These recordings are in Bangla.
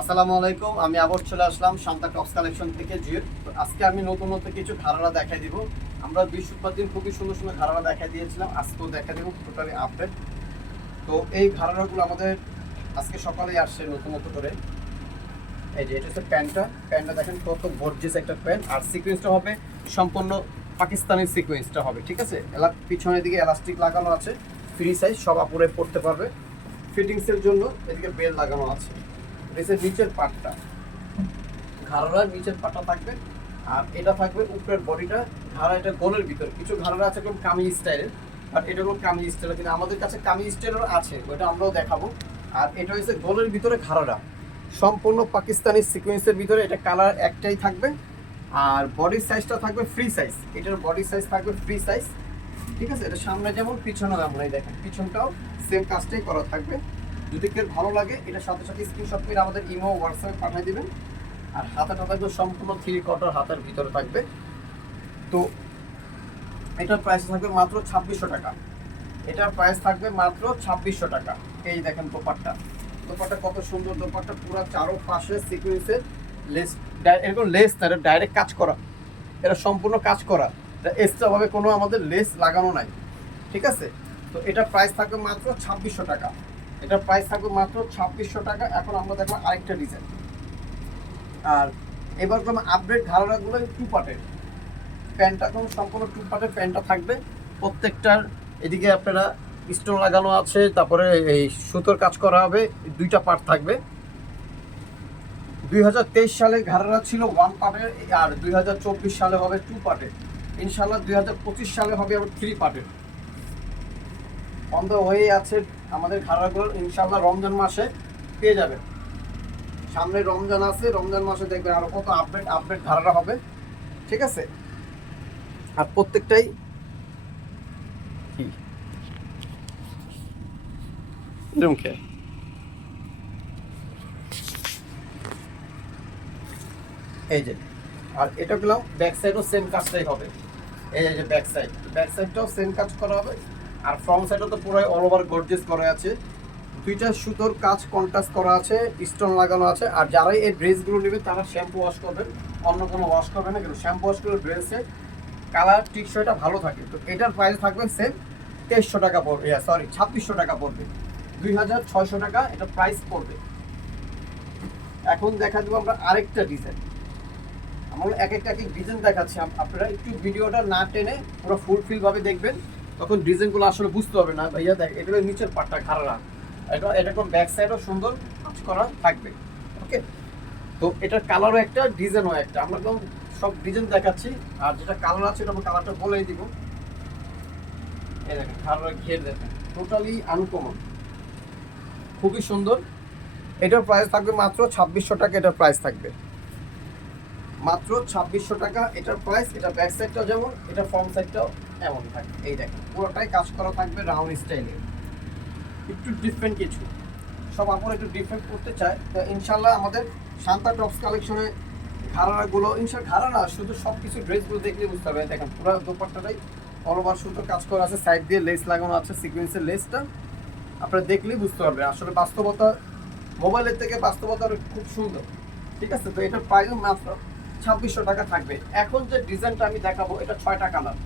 আসসালামু আলাইকুম। আমি আবার চলে আসলাম শান্তা টপস কালেকশন থেকে জিৎ। তো আজকে আমি নতুন কিছু ঘাড়ারা দেখাই দিব। আমরা বৃহস্পতিবার দিন খুবই সুন্দর সুন্দর ঘাড়ারা দেখাই দিয়েছিলাম, আজকেও দেখা দিব টোটালি আপডেট। তো এই ঘাড়ারাগুলো আমাদের আজকে সকালেই আসছে নতুন করে। এই যে এটা হচ্ছে প্যান্টটা দেখেন কত গর্জিয়াস একটা প্যান্ট, আর সিকোয়েন্সটা হবে সম্পূর্ণ পাকিস্তানি সিকোয়েন্সটা হবে, ঠিক আছে। পিছনের দিকে এলাস্টিক লাগানো আছে, ফ্রি সাইজ, সব আপুরে পড়তে পারবে। ফিটিংসের জন্য এদিকে বেল লাগানো আছে। ড্রেসের নিচের পাটটা, ঘাড়ার নিচের পাটটা থাকবে, আর এটা থাকবে উপরের বডিটা। ঘাড়া এটা গোলের ভিতরে, কিছু ঘাড়া আছে একদম কামিজ স্টাইলের, বাট এটা হলো কামিজ স্টাইল, কিন্তু আমাদের কাছে কামিজ স্টাইলের আছে, ওটা আমরাও দেখাবো। আর এটা হচ্ছে গোলের ভিতরে ঘাড়াটা, সম্পূর্ণ পাকিস্তানি সিকোয়েন্সের ভিতরে। এটা কালার একটাই থাকবে, আর বডির সাইজটা থাকবে ফ্রি সাইজ। এটার বডি সাইজ থাকবে ফ্রি সাইজ, ঠিক আছে। এটা সামনে যেমন পিছনে তেমন, এই দেখেন পিছনটাও সেম কাজটাই করা থাকবে। যদি কেউ ভালো লাগে এটার সাথে সাথে স্ক্রিনশট করে আমাদের ইমো হোয়াটসঅ্যাপে পাঠিয়ে দিবেন। আর হাতাটা থাকবে সম্পূর্ণ 3/4 হাতার ভিতরে থাকবে। তো এটার প্রাইস থাকবে মাত্র 2600 টাকা। এটার প্রাইস থাকবে মাত্র 2600 টাকা। এই দেখেন দোপাট্টা কত সুন্দর দোপাট্টা, পুরো চারপাশে সিকোয়েন্সের লেস, এরকম লেস না, এটা ডাইরেক্ট কাজ করা, এটা সম্পূর্ণ কাজ করা, এটা এক্সট্রাভাবে কোনো আমাদের লেস লাগানো নাই, ঠিক আছে। তো এটার প্রাইস থাকবে মাত্র 2600 টাকা। এটার প্রাইস থাকবে মাত্র 2600 টাকা। এখন আমরা দেখবো আরেকটা ডিজাইন। আর এবার কোনো আপডেট ঘাড়াগুলো টু পার্টের প্যান্টটা, এখন সম্পূর্ণ টু পার্টের প্যান্টটা থাকবে। প্রত্যেকটার এদিকে আপনারা স্টোন লাগানো আছে, তারপরে এই সুতোর কাজ করা হবে, দুইটা পার্ট থাকবে। 2023 সালে ঘাড়ারা ছিল ওয়ান পার্টের, আর 2024 সালে হবে টু পার্টের। ইনশাল্লাহ 2025 সালে হবে আবার থ্রি পার্টের। বন্ধ হয়ে আছে আমাদের ঘাড়াগুলো, ইনশাল্লাহ রমজান মাসে পেয়ে যাবেন। সামনে রমজান আছে, রমজান মাসে দেখবেন আরো কত আপডেট ঘাড়ারা হবে, ঠিক আছে। আর প্রত্যেকটাই কি এরকম খেয়ে এই যে, আর এটা পেলাম ব্যাক সাইডও সেম কাজটাই হবে। এই যে ব্যাক সাইডটাও সেম কাজ করা হবে, আর ফ্রন্ট সাইডও তো পুরো অল ওভার গর্জিয়াস করা আছে। দুইটা সুতোর কাজ কন্ট্রাস্ট করা আছে, স্টোন লাগানো আছে। আর যারাই এই ড্রেসগুলো নেবে তারা শ্যাম্পু ওয়াশ করবেন, অন্য কোনো ওয়াশ করবে না, কিন্তু শ্যাম্পু ওয়াশ করে ড্রেসের কালার টিকসইটা ভালো থাকে। তো এটার প্রাইস থাকবে সেম 2300 টাকা পড়বে, 2600 টাকা পড়বে, 2600 টাকা এটা প্রাইস পড়বে। এখন দেখা দেবো আমরা আরেকটা ডিজাইন। আমরা এক একটা ডিজাইন দেখাচ্ছি, আপনারা একটু ভিডিওটা না টেনে পুরো ফুলফিল ভাবে দেখবেন, তখন ডিজাইনগুলো আসলে বুঝতে হবে না। ভাইয়া দেখ, এটা হলো নিচের পাটটা ঘাড়া, এটা কোন ব্যাক সাইডও সুন্দর কাজ করা থাকবে, ওকে। তো এটার কালারও একটা, ডিজাইনও একটা, আমরা একদম সব ডিজাইন দেখাচ্ছি। আর যেটা কালার আছে এটা কালারটা বলেই দিব। এই দেখেন ঘাড়ার ঘের দেখেন, টোটালি আনকমন, খুবই সুন্দর। এটার প্রাইস থাকবে মাত্র 2600 টাকা। এটার প্রাইস থাকবে মাত্র 2600 টাকা এটার প্রাইস। এটা ব্যাক সাইডটাও যেমন, এটা ফ্রন্ট সাইডটাও এমন থাকবে। এই দেখেন পুরোটাই কাজ করা থাকবে রাউন্ড স্টাইলে, একটু ডিফারেন্ট কিছু, সব আপনারা একটু ডিফারেন্ট করতে চায়। তো ইনশাল্লাহ আমাদের শান্তা টপস কালেকশনে ঘাড়াগুলো, ঘাড়া না শুধু সব কিছু ড্রেসগুলো দেখলে বুঝতে হবে। দেখেন পুরো দোপাট্টাটাই অল ওভার সুন্দর কাজ করা আছে, সাইড দিয়ে লেস লাগানো আছে, সিকোয়েন্সের লেসটা আপনারা দেখলেই বুঝতে পারবেন। আসলে বাস্তবতা, মোবাইলের থেকে বাস্তবতা খুব সুন্দর, ঠিক আছে। তো এটার প্রাইস মাত্র 2600 টাকা থাকবে। এখন যে ডিজাইনটা আমি দেখাবো এটা 6টা কালার।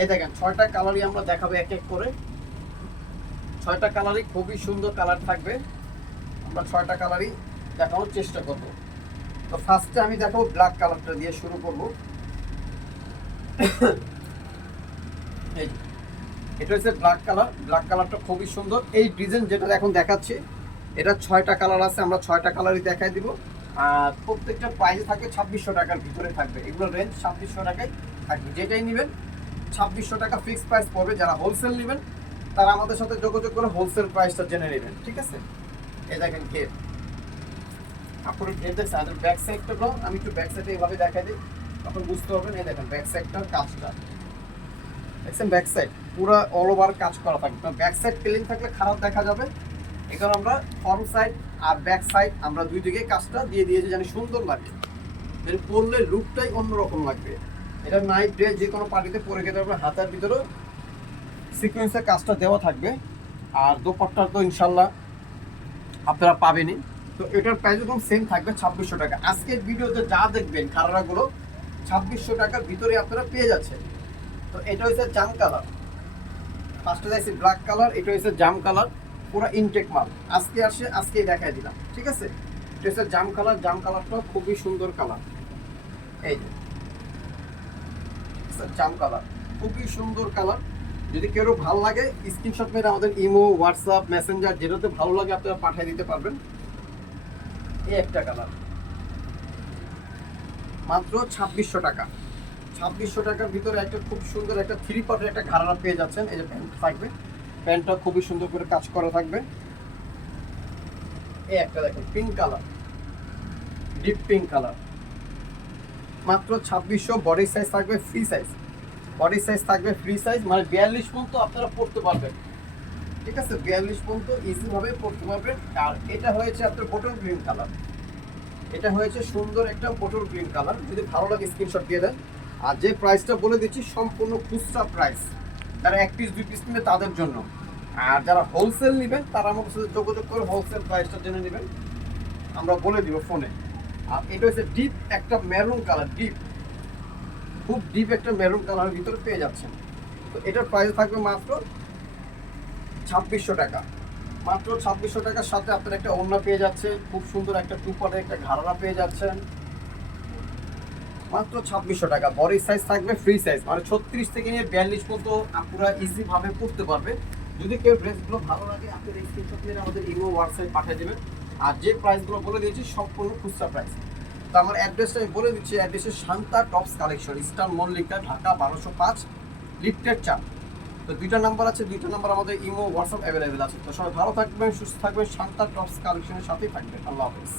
এই দেখেন 6টা কালারই আমরা দেখাবো এক এক করে। 6টা কালারই খুবই সুন্দর কালার থাকবে, আমরা 6টা কালারই দেখানোর চেষ্টা করব। তো ফার্স্টে আমি দেখাবো ব্ল্যাক কালারটা দিয়ে শুরু করব। এই এটা হচ্ছে ব্ল্যাক কালারটা খুবই সুন্দর। এই ডিজাইন যেটা এখন দেখাচ্ছি এটা 6টা কালার আছে, আমরা 6টা কালারই দেখাই দিব। আর প্রত্যেকটা প্রাইস থাকবে 2600 টাকার ভিতরে থাকবে, এগুলো রেঞ্জ 2600 টাকায় থাকবে। যেটাই নেবেন 2600 টাকা ফিক্সড প্রাইস পড়বে। যারা হোলসেল নেবেন তারা আমাদের সাথে যোগাযোগ করে হোলসেল প্রাইসটা জেনে নেবেন, ঠিক আছে। এই দেখেন ঘের, আপনার ঘের দেখছেন। আর ব্যাক সাইডটা আমি একটু ব্যাক সাইডে এইভাবে দেখাই দিই, তখন বুঝতে পারবেন। এই দেখেন ব্যাক সাইডটার কাজটা দেখছেন, ব্যাক সাইড পুরো অল ওভার কাজ করা থাকবে। ব্যাক সাইড প্লেন থাকলে খারাপ দেখা যাবে, এখানে আমরা ফ্রন্ট সাইড আর ব্যাক সাইড আমরা দুই দিকে কাজটা দিয়ে দিয়েছি, জানি সুন্দর লাগে, মানে পরলে লুকটাই অন্যরকম লাগবে। এটা নাইট ড্রেস যে কোনো পার্টিতে পরে খেতে পারবে। হাতার ভিতরেও সিকোয়েন্সের কাজটা দেওয়া থাকবে। আর দোপাট্টা তো ইনশাল্লাহ আপনারা পাবেনই, তো এটার প্রাইস একদম সেম থাকবে 2600 টাকা। আজকের ভিডিওতে যা দেখবেন কালারগুলো 2600 টাকার ভিতরে আপনারা পেয়ে যাচ্ছেন। তো এটা হচ্ছে জাম কালার, ফার্স্টে যাইছি ব্ল্যাক কালার, এটা হচ্ছে জাম কালার, পুরো ইনটেক মাল আজকে আসে আজকেই দেখাই দিলাম, ঠিক আছে। এটা হচ্ছে জাম কালার, জাম কালারটা খুবই সুন্দর কালার, এই যে জাম কালার খুবই সুন্দর কালার। যদি কেউ ভালো লাগে স্ক্রিনশট মেরে আমাদের ইমো, হোয়াটসঅ্যাপ, মেসেঞ্জার যেটাতে ভালো লাগে আপনারা পাঠিয়ে দিতে পারবেন। এই একটা কালার মাত্র 2600 টাকা। 2600 টাকার ভিতরে একটা খুব সুন্দর একটা 3 পার্টের একটা ঘাড়া পেয়ে যাচ্ছেন। এই যে প্যান্ট থাকবে, প্যান্টটা খুবই সুন্দর করে কাজ করা থাকবে। এই একটা দেখেন pink colour, deep pink colour, মাত্র 2600। বডি সাইজ থাকবে ফ্রি সাইজ, বডি সাইজ থাকবে ফ্রি সাইজ, মানে 42 পর্যন্ত আপনারা পড়তে পারবেন, ঠিক আছে। 42 পর্যন্ত ইজিভাবে পড়তে পারবেন। আর এটা হয়েছে আপনার বটল গ্রিন কালার, এটা হয়েছে সুন্দর একটা বটল গ্রিন কালার। যদি ভালো লাগে স্ক্রিনশট দিয়ে দেন। আর যে প্রাইসটা বলে দিচ্ছি সম্পূর্ণ খুচরা প্রাইস, যারা 1 পিস 2 পিস নেবে তাদের জন্য। আর যারা হোলসেল নেবেন তারা আমাদের সাথে যোগাযোগ করে হোলসেল প্রাইসটা জেনে নেবেন, আমরা বলে দিব ফোনে। আর এটা হচ্ছে ডিপ একটা মেরুন কালার, ডিপ খুব ডিপ একটা মেরুন কালারের ভিতরে পেয়ে যাচ্ছেন। তো এটার প্রাইস থাকবে মাত্র 2600 টাকা। মাত্র 2600 টাকার সাথে আপনার একটা ওড়না পেয়ে যাচ্ছে, খুব সুন্দর একটা টুপারের একটা ঘাড়া পেয়ে যাচ্ছেন, মাত্র 2600 টাকা। বডি সাইজ থাকবে ফ্রি সাইজ, মানে 36 থেকে নিয়ে 42 পর্যন্ত আপনারা ইজি ভাবে পড়তে পারবে। যদি কেউ ড্রেসগুলো ভালো লাগে আপনারা স্ক্রিনশট নিয়ে আমাদের ইমো, হোয়াটসঅ্যাপ পাঠিয়ে দেবেন। আর যে প্রাইসগুলো বলে দিয়েছি সম্পূর্ণ খুচরা প্রাইস। তো আমার অ্যাড্রেসটা আমি বলে দিচ্ছি, অ্যাড্রেসে Shanta tops collection, eastern Mallika, Dhaka 1205, lifted 4। তো 2টা নাম্বার আছে, 2টা নাম্বার আমাদের ইমো, হোয়াটসঅ্যাপ অ্যাভেলেবেল আছে। তো সবাই ভালো থাকবেন, সুস্থ থাকবেন, শান্তা টপস কালেকশনের সাথেই থাকবেন। আল্লাহ হাফেজ।